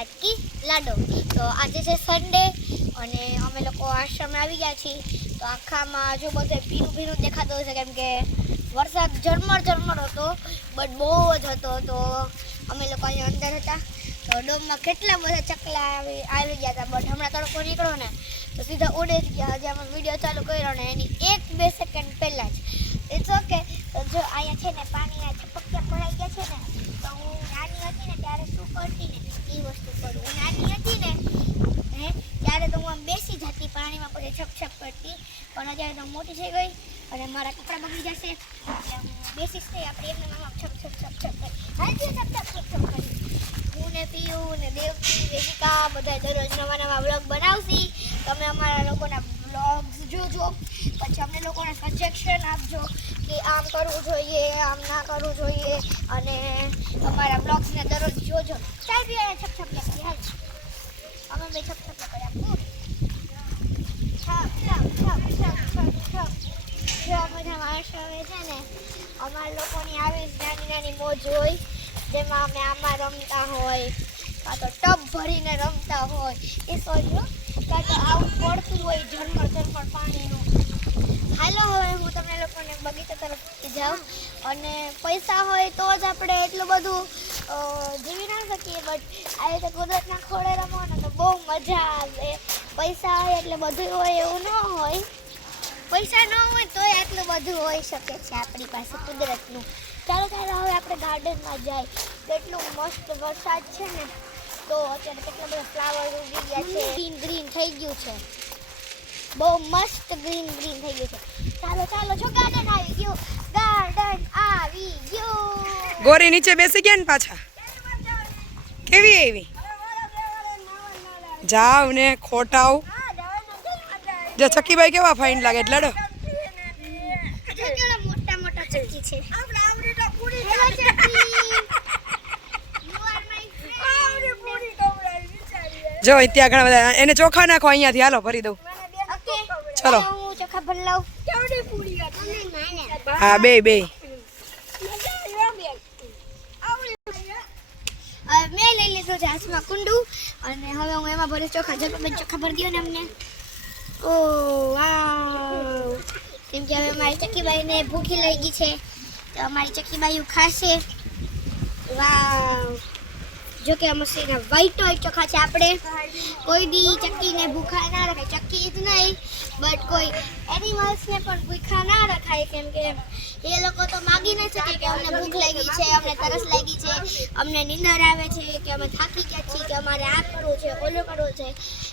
કાટકી લાડો. તો આજે છે સન્ડે અને અમે લોકો આશ્રમે આવી ગયા છીએ. તો આખામાં જો બધે ભીનું ભીનું દેખાતું હશે, કેમ કે વરસાદ ઝરમર ઝરમર હતો બટ બહુ જ હતો. તો અમે લોકો અહીંયા અંદર હતા. તો ડોમમાં કેટલા બધા ચકલા આવી આવી ગયા હતા બટ હમણાં તડકો નીકળ્યો ને, તો સીધા ઉડે જ ગયા. હજી અમે વીડિયો ચાલુ કર્યો ને એની એક બે સેકન્ડ પહેલાં જ. ઇટ્સ ઓકે તો જો અહીંયા છે ને પાણી આ છપકિયા ભરાઈ ગયા છે ને તો હું નાની હતી ને ત્યારે શું કરતી ને એ વસ્તુ કરું હું નાની હતી ને હે ત્યારે તો હું આમ બેસી જતી પાણીમાં પછી છપ છપ કરતી પણ અત્યારે તો હું મોટી થઈ ગઈ અને મારા કપડાં બગડી જશે. એટલે હું બેસીશ નહીં આપણે એમને આમ છપ છપ છપ છપ કરી હાલતી છપ છપ છપ છપ કરી. હું ને પિયુ ને દેવકી વેદિકા બધા દરરોજ નવા નવા વ્લોગ બનાવશી. તમે અમારા લોકોના વ્લોગ્સ જોજો. પછી અમને લોકોને સજેશન આપજો કે આમ કરવું જોઈએ, આમ ના કરવું જોઈએ. અને અમારા બ્લોગ્સને દરરોજ જોજો. ચાલ બી અહીંયા છપ છપ લખી હાલ. અમે બે છપ છપ કર્યા. પૂર છપ છપ છપ છપ છપ છપ મજા માણસો અમે છે ને, અમારા લોકોની આવી નાની નાની મોજ હોય, જેમાં અમે આમાં રમતા હોય, કાં તો ટબ ભરીને રમતા હોય, એ સોજો કાં તો આવું પડતું હોય ઝરમર ઝરમર પાણીનું. હાલો હવે હું તમને લોકોને બગીચા તરફ જાઉં. અને પૈસા હોય તો જ આપણે એટલું બધું જીવી ના શકીએ બટ આ રીતે કુદરતના ખોળે રમો ને તો બહુ મજા આવે. પૈસા હોય એટલે બધું હોય એવું ન હોય. પૈસા ન હોય તોય આટલું બધું હોઈ શકે છે આપણી પાસે કુદરતનું. ચાલો ચાલો હવે આપણે ગાર્ડનમાં જાય. કેટલું મસ્ત વરસાદ છે ને તો અત્યારે કેટલા બધા ફ્લાવર ઉગી ગયા છે. ગ્રીન ગ્રીન થઈ ગયું છે. બહુ મસ્ત ગ્રીન ગ્રીન થઈ ગયું છે. ચાલો ચાલો જો ગાર્ડન આવી ગયું. ગાર્ડન આવી ગયું. ગોરી નીચે બેસી ગયા ને પાછા. કેવી આવી? જાવ ને ખોટાવ. જો ચક્કીભાઈ કેવા ફાઇન લાગે? એટલે લડો મોટા. જો ત્યાં ઘણા બધા એને ચોખા નાખો અહીંયાથી. હાલો, ભરી દઉં. ચલો. હું, બે બે. મેં લઈ લીધું છે હાથમાં કુંડું અને હવે હું એમાં ભરું ચોખા જો ચોખા ભરી દો ને અમને ઓ, વાવ. કેમ કે હવે મારી ચક્કીબાઈને ભૂખી લઈ ગઈ છે. તો અમારી ચક્કીબાઈ ખાશે વાવ. જો કે અમસીના વ્હાઈટ હોય ચોખા છે આપણે. કોઈ બી ચક્કીને ભૂખા ના રખાય. ચક્કી જ નહીં બટ કોઈ એનિમલ્સને પણ ભૂખા ના રખાય કેમ કે એ લોકો તો માગી ન શકે કે અમને ભૂખ લાગી છે, અમને તરસ લાગી છે, અમને નીંદર આવે છે, કે અમે થાકી ગયા છીએ, કે અમારે આ કરવું છે, ઓલું કરવું છે.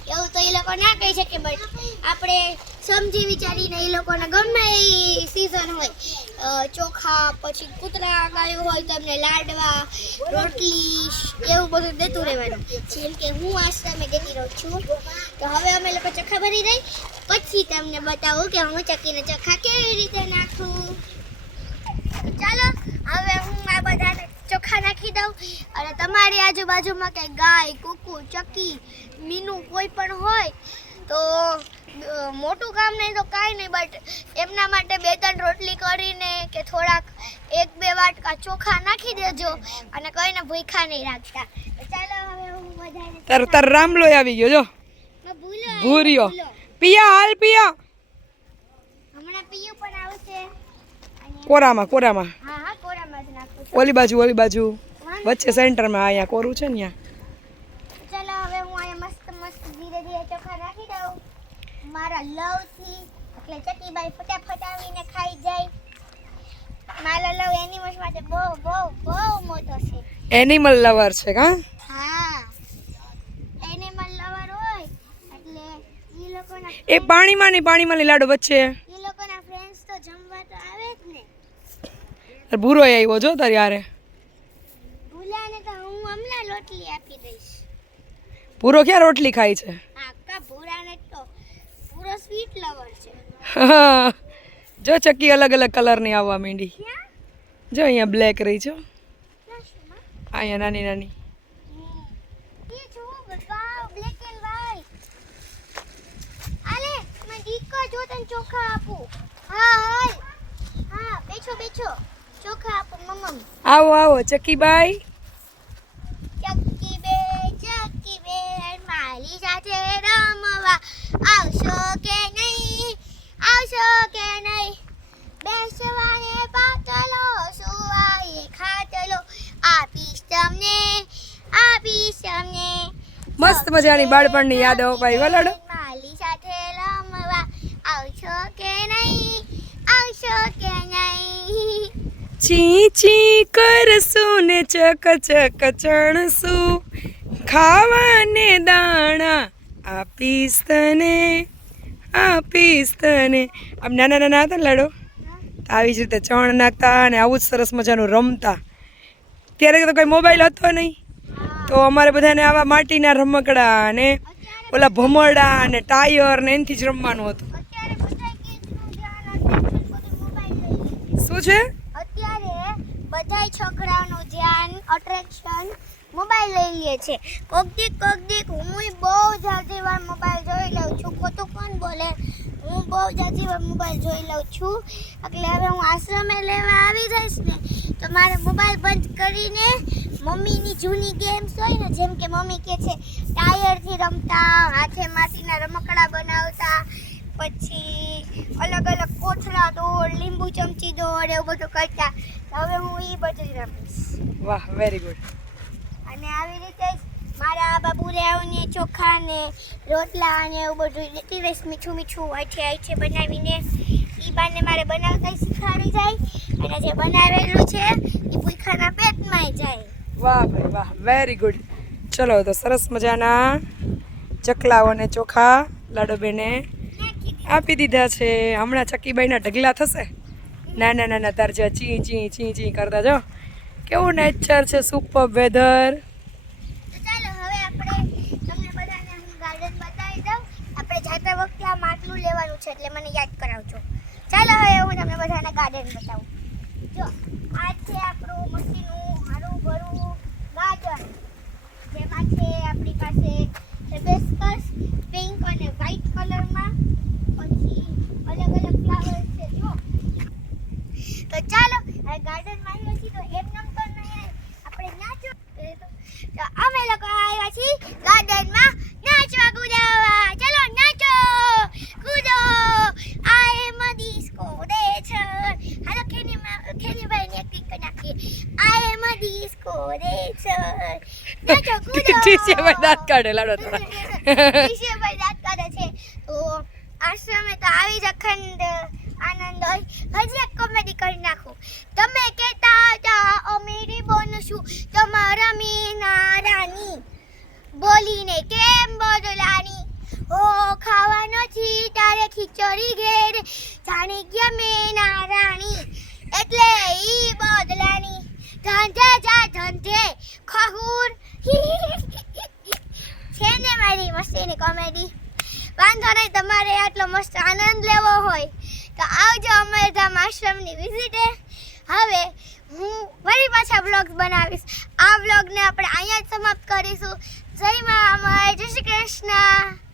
એવું તો એ લોકો ના કહી શકે બટ આપણે સમજી વિચારીને એ લોકોને ગમે એ સિઝન હોય ચોખા, પછી કૂતરા ગાયું હોય તો એમને લાડવા, રોટલી, એવું બધું દેતું રહેવાનું. જેમ કે હું આશ્રમે દેતી રહું છું. તો હવે અમે લોકો ચોખા ભરી રહી પછી તમને બતાવું કે હું ચકીને ચોખા કેવી રીતે નાખું. ચાલો, હવે હું આ બધાને ચોખા નાખી દઉં. અને તમારી આજુબાજુમાં કંઈ ગાય, કૂકુ, ચકી, મીનું કોઈ પણ હોય, તો મોટું કામ નહીં તો કાંઈ નહીં બટ એમના માટે બે ત્રણ રોટલી કરીને કે થોડાક એક બે વાટકા ચોખા નાખી દેજો અને કોઈને ભૂખા નહીં રાખતા. ચાલો હવે હું બધાને તાર તાર રામલો આવી ગયો જો. ભૂરિયો. પિયા હાલ પિયા. હમણાં પિયો પણ આવશે. કોરામાં કોરામાં. હા હા કોરામાં જ નાખું ઓલી બાજુ ઓલી બાજુ. વચ્ચે સેન્ટરમાં અહીંયા કોરું છે ને ત્યાં ચાલો હવે હું અહીંયા મસ્ત મસ્ત ધીરે ધીરે ચોખા નાખી દઉં મારા લવથી એટલે ચકીબાઈ ફટાફટ આવીને ખાઈ જાય. મારા લવ એનિમલ્સ માટે બહુ બહુ બહુ મોટો છે. એનિમલ લવર છે કા? હા. એનિમલ લવર હોય એટલે એ લોકોના એ પાણીમાં ની પાણીમાં લાડો વચ્ચે? એ લોકોના ફ્રેન્ડ્સ તો જમવા તો આવે જ ને. ભૂરો આવ્યો જો તારી હારે. ભૂલાને તો હું હમણાં રોટલી આપી દઈશ. ભૂરો ક્યાં રોટલી ખાય છે? સ્વીટ લવર છે. જો ચક્કી અલગ અલગ કલરની આવવા માંડી. જો અહીંયા બ્લેક રહી છો અહીંયા નાની નાની. આવો આવો ચકીબાઈ. ચક્કી બે ચક્કી બે મારી સાથે રમવા. આવશે. મસ્ત મજાની બાળપણની યાદો ભાઈ વલડ માલી સાથે રમવા આવશો કે નહીં? આવશો કે નહીં? ચી ચી કરશું ને ચક ચક ચણશું. ખાવાને દાણા આપીશ તને આપીશ તને. આમ નાના નાના હતા લડો લાડો? તો આવી જ રીતે ચણ નાખતા અને આવું જ સરસ મજાનું રમતા. ત્યારે તો કોઈ મોબાઈલ હતો નહીં. તો અમારે બધાને આવા માટીના રમકડા અને ઓલા ભમરડા અને ટાયર ને એનાથી જ રમવાનું હતું. બધા બધું શું છે? અત્યારે બધાય છોકરાઓનું ધ્યાન અટ્રેક્શન મોબાઈલ લઈ લે છે. કોક દીક કોક દીક હું બહુ જાજી વાર મોબાઈલ જોઈ લઉં છું. ખોટું કોણ બોલે? હું બહુ જાજી વાર મોબાઈલ જોઈ લઉં છું. એટલે હવે હું આશ્રમે લેવા આવી જઈશ ને તો મારે મોબાઈલ બંધ કરીને મમ્મીની જૂની ગેમ્સ હોય ને જેમ કે મમ્મી કે છે ટાયરથી રમતા હાથે માટીના રમકડા બનાવતા પછી અલગ અલગ કોથળા દોડ લીંબુ ચમચી દોડ એવું બધું કરતા. હવે હું એ બધું રમીશ. વાહ વેરી ગુડ અને આવી રીતે જ મારા બાબુરાઓને ચોખા ને રોટલા અને એવું બધું લેતી રહીશ મીઠું મીઠું આઠે આઠે બનાવીને એ બાને મારે બનાવતા શીખવાડી જાય. અને જે બનાવેલું છે એ વાહ ભાઈ વાહ વેરી ગુડ ચલો, તો સરસ મજાના ચકલાઓ અને ચોખા લાડોબેને આપી દીધા છે. હમણાં ચકીબાઈના ઢગલા થશે. ના ના ના તાર જેવા ચી ચી ચી ચી કરતા જો કેવું નેચર છે સુપર વેધર આપણે જાતા વખતે આ માટલું લેવાનું છે, એટલે મને યાદ કરાવજો. ચાલો, હવે હું તમને બધાને ગાર્ડન બતાવું. જો, આ છે આપણું મસ્તીનું હરું ભરું ગાર્ડન જેમાં છે આપણી પાસે હિબિસ્કસ પિંક અને વ્હાઈટ કલરમાં પછી અલગ અલગ ફ્લાવર્સ છે જો તો ચાલો હવે ગાર્ડનમાં આવ્યા છીએ તો એમનેમ તો નહીં આપણે નાચો તો અમે લોકો આવ્યા છીએ ગાર્ડનમાં નાચવા કૂદવા ચલો નાચો કૂદો આ એમ ડિસ્કો દે છે હાલો ખેની ખેનીભાઈ ને એક્ટિંગ કરી નાખીએ આ એમ ડિસ્કો દે છે નાચો કૂદો ટીચરભાઈ દાંત કાઢે લાડો થોડા ટીચરભાઈ દાંત કાઢે છે. તો આશ્રમે તો આવી જ અખંડ આનંદ હોય. હજી એક કોમેડી કરી નાખું. તમે કહેતા હતા, અમીરી છું તમારા મીના રાની. બોલીને કેમ બદલાની? ઓ ખાવાનો છી તારે ખીચડી ઘેર. જાણી ગયા મેના રાણી એટલે ઈ બદલાની. ધંધે જા, ધંધે. ખહુર. મારી મસ્તીની કોમેડી. વાંધો નહીં, તમારે આટલો મસ્ત આનંદ લેવો હોય તો આવજો અમરધામ આશ્રમની વિઝિટે. હવે હું ફરી પાછા બ્લોગ બનાવીશ. આ બ્લોગને આપણે અહીંયા જ સમાપ્ત કરીશું. જય મા અમર જય શ્રી કૃષ્ણ.